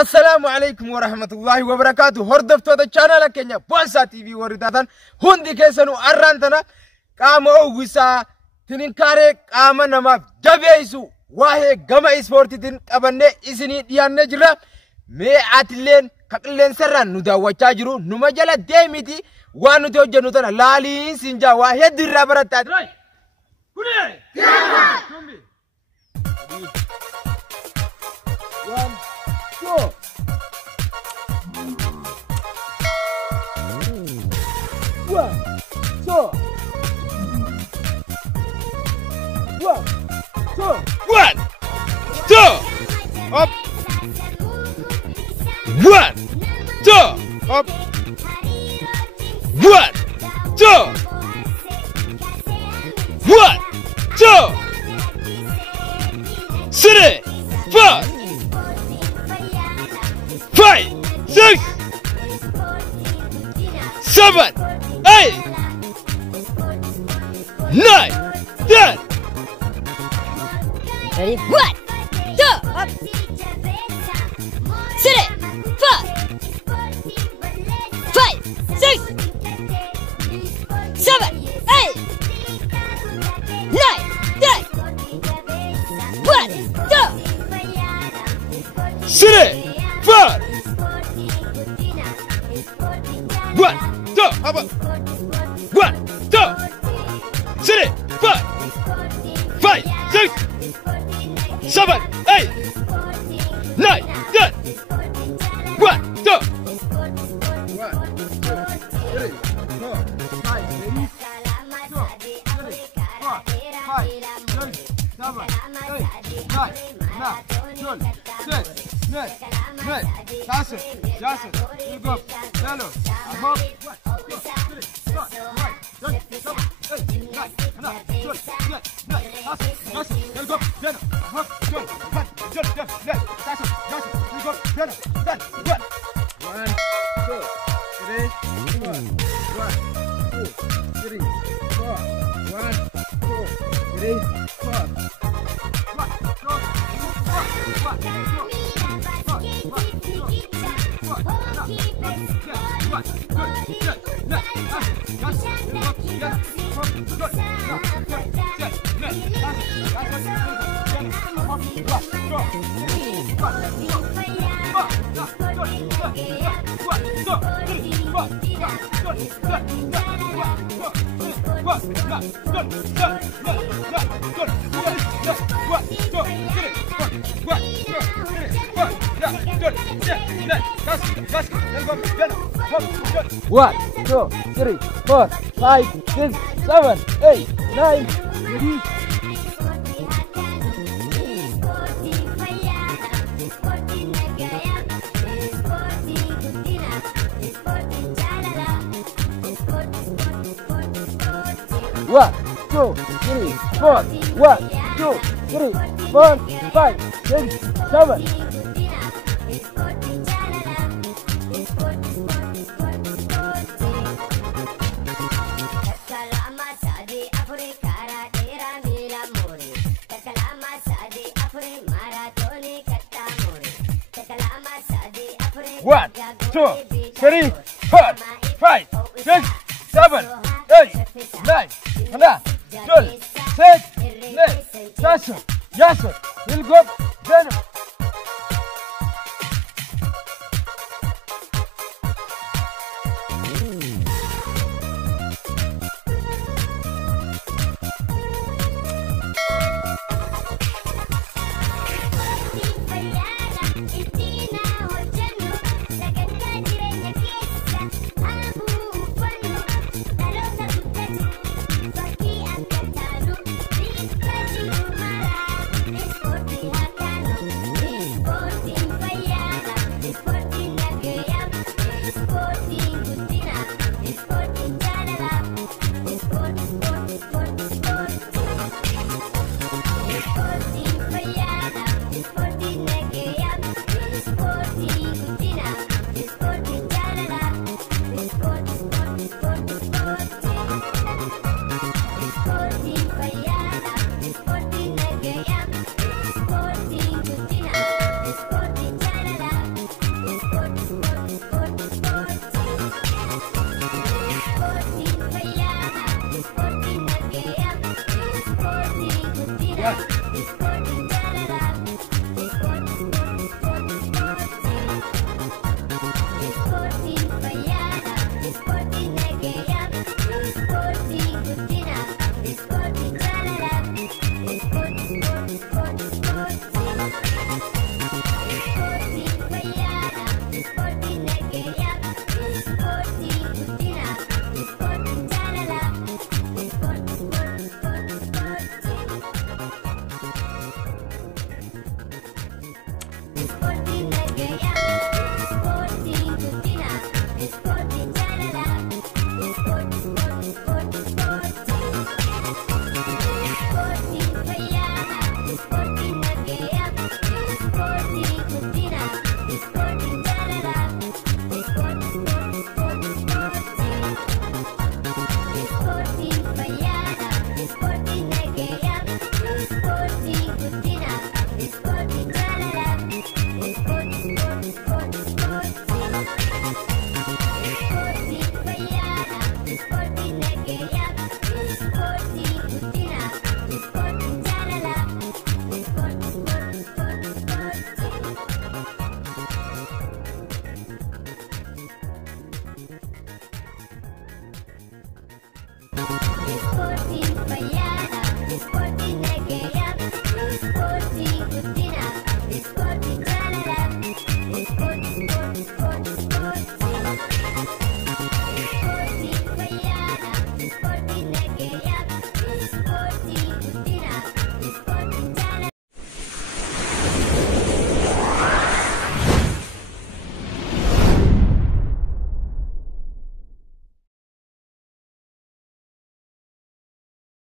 السلام عليكم ورحمة الله وبركاته. هردفتو دا channel Keenya Boonsaa TV waridatan Hundi keessanu arrantana qaama uwwisaa tininkare qaama namaaf jabeeysuu waa'ee gama ispoortiitiin qabannee isinii dhiyaannee jirra. Mee atileen qilleensarraan nu daawwachaa jiru numa jala deemiti waan nuti hojjennu tana laaliin sinjaa waa hedduu irraa barattaa jira. Kunee! Tumbi! 1, 2 1, 2 1, 2 1, 2 up 1, 2 up 1, 2 1, 2 3 4 5 6 7 8 9 10 Ready? 1, 2, up 3 4 5 6 7 8 9 10 1, 2 3 4 1 2 up 1 2 3 4 5 6 7 8 9 10 1 2 1, 2, 3, 4, 5, 6, 7, 8, 9, 10. One, 2, 3, 4, 1, 2, 3, 4, 5, 6, 7. One, 2, 3, 4, 5, 6, 7, 8, 9, 10, 12, 13, 14, 15, we'll go, then. Ispoortii.